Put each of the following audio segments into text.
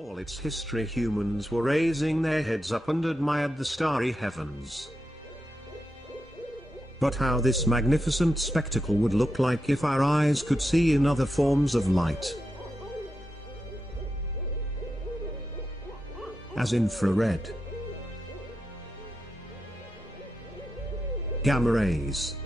all its history, humans were raising their heads up and admired the starry heavens. But how this magnificent spectacle would look like if our eyes could see in other forms of light, as infrared, gamma rays,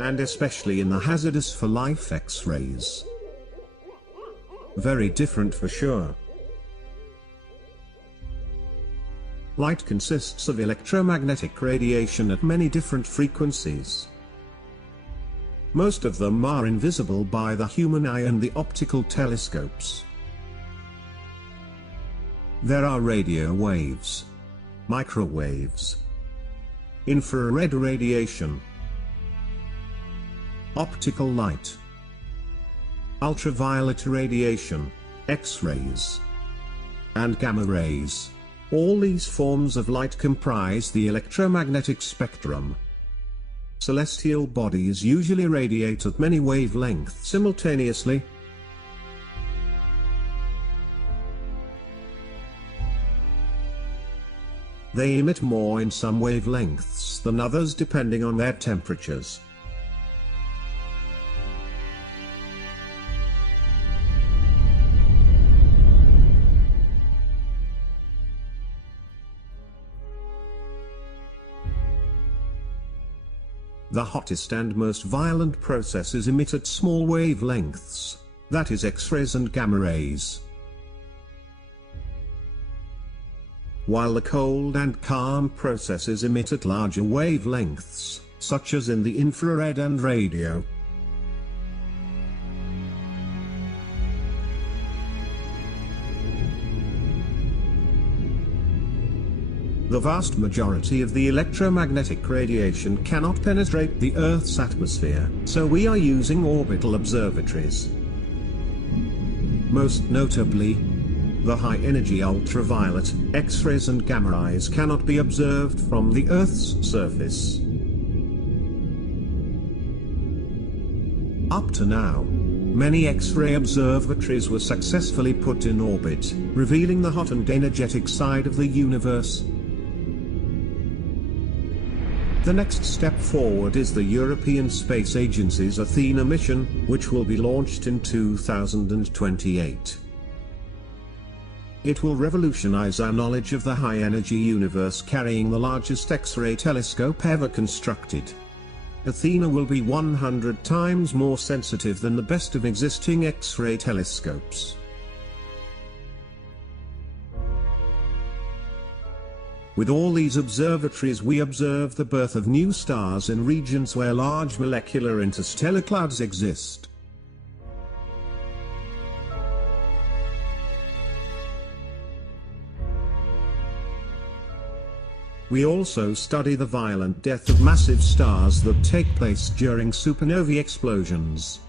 and especially in the hazardous for life X-rays. Very different for sure. Light consists of electromagnetic radiation at many different frequencies. Most of them are invisible by the human eye and the optical telescopes. There are radio waves, microwaves, infrared radiation, optical light, ultraviolet radiation, X-rays, and gamma rays. All these forms of light comprise the electromagnetic spectrum. Celestial bodies usually radiate at many wavelengths simultaneously. They emit more in some wavelengths than others depending on their temperatures. The hottest and most violent processes emit at small wavelengths, that is X-rays and gamma rays. While the cold and calm processes emit at larger wavelengths, such as in the infrared and radio. The vast majority of the electromagnetic radiation cannot penetrate the Earth's atmosphere, so we are using orbital observatories. Most notably, the high-energy ultraviolet, X-rays and gamma rays cannot be observed from the Earth's surface. Up to now, many X-ray observatories were successfully put in orbit, revealing the hot and energetic side of the universe. The next step forward is the European Space Agency's Athena mission, which will be launched in 2028. It will revolutionize our knowledge of the high-energy universe, carrying the largest X-ray telescope ever constructed. Athena will be 100 times more sensitive than the best of existing X-ray telescopes. With all these observatories, we observe the birth of new stars in regions where large molecular interstellar clouds exist. We also study the violent death of massive stars that take place during supernovae explosions.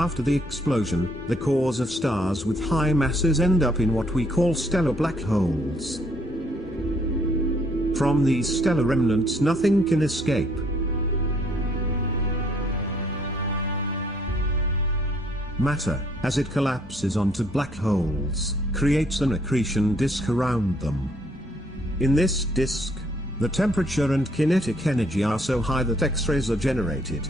After the explosion, the cores of stars with high masses end up in what we call stellar black holes. From these stellar remnants, nothing can escape. Matter, as it collapses onto black holes, creates an accretion disk around them. In this disk, the temperature and kinetic energy are so high that X-rays are generated.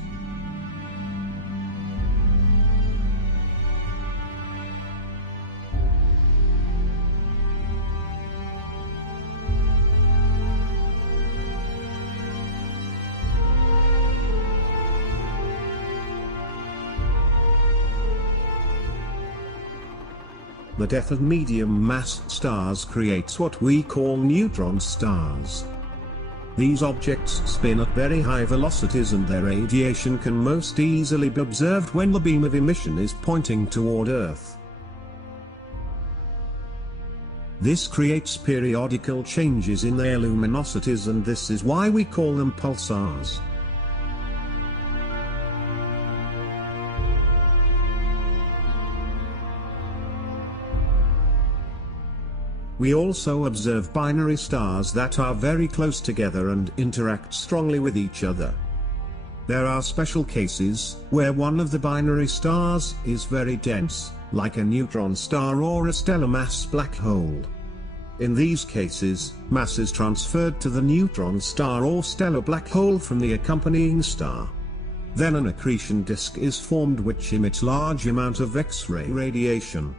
The death of medium-mass stars creates what we call neutron stars. These objects spin at very high velocities and their radiation can most easily be observed when the beam of emission is pointing toward Earth. This creates periodical changes in their luminosities, and this is why we call them pulsars. We also observe binary stars that are very close together and interact strongly with each other. There are special cases where one of the binary stars is very dense, like a neutron star or a stellar mass black hole. In these cases, mass is transferred to the neutron star or stellar black hole from the accompanying star. Then an accretion disk is formed which emits large amount of X-ray radiation.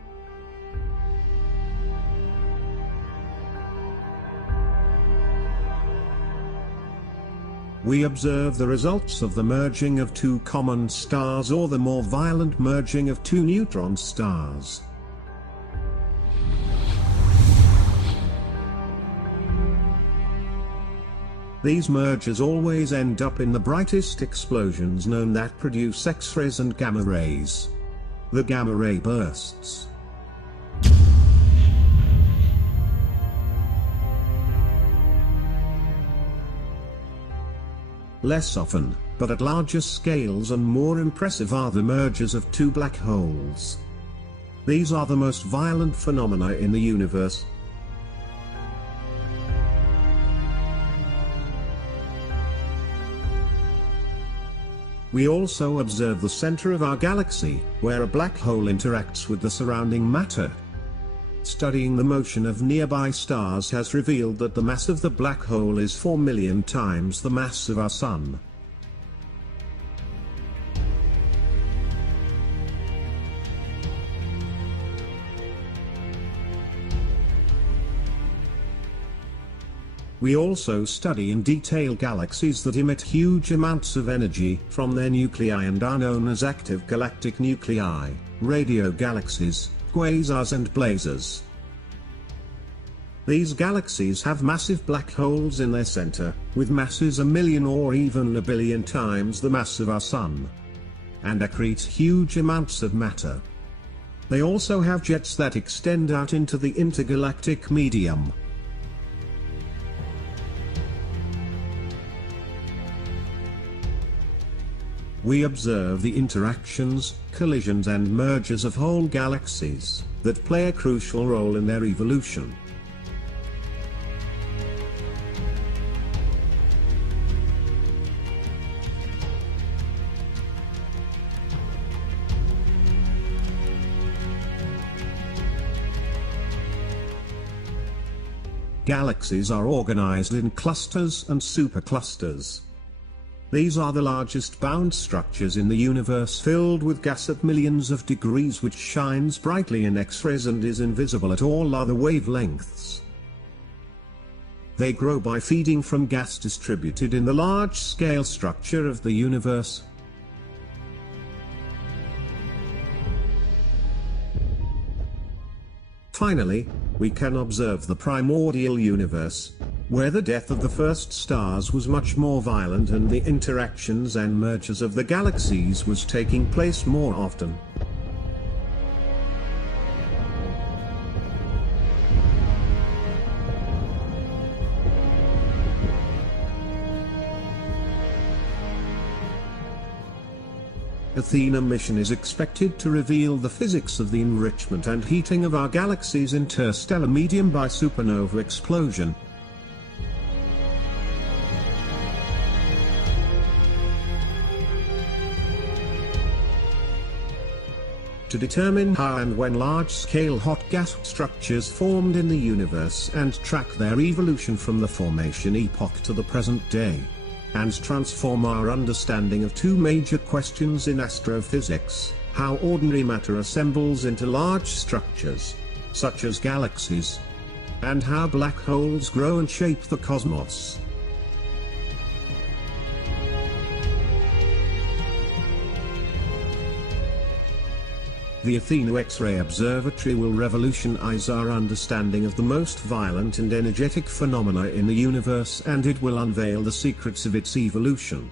We observe the results of the merging of two common stars or the more violent merging of two neutron stars. These mergers always end up in the brightest explosions known that produce X-rays and gamma rays. The gamma ray bursts. Less often, but at larger scales and more impressive, are the mergers of two black holes. These are the most violent phenomena in the universe. We also observe the center of our galaxy, where a black hole interacts with the surrounding matter. Studying the motion of nearby stars has revealed that the mass of the black hole is 4 million times the mass of our Sun. We also study in detail galaxies that emit huge amounts of energy from their nuclei and are known as active galactic nuclei, radio galaxies, quasars and blazars. These galaxies have massive black holes in their center, with masses 1 million or even 1 billion times the mass of our Sun, and accrete huge amounts of matter. They also have jets that extend out into the intergalactic medium. We observe the interactions, collisions and mergers of whole galaxies that play a crucial role in their evolution. Galaxies are organized in clusters and superclusters. These are the largest bound structures in the universe, filled with gas at millions of degrees, which shines brightly in X-rays and is invisible at all other wavelengths. They grow by feeding from gas distributed in the large-scale structure of the universe. Finally, we can observe the primordial universe, where the death of the first stars was much more violent and the interactions and mergers of the galaxies was taking place more often. Athena mission is expected to reveal the physics of the enrichment and heating of our galaxy's interstellar medium by supernova explosion. To determine how and when large-scale hot gas structures formed in the universe and track their evolution from the formation epoch to the present day, and transform our understanding of two major questions in astrophysics: how ordinary matter assembles into large structures, such as galaxies, and how black holes grow and shape the cosmos. The Athena X-ray Observatory will revolutionize our understanding of the most violent and energetic phenomena in the universe, and it will unveil the secrets of its evolution.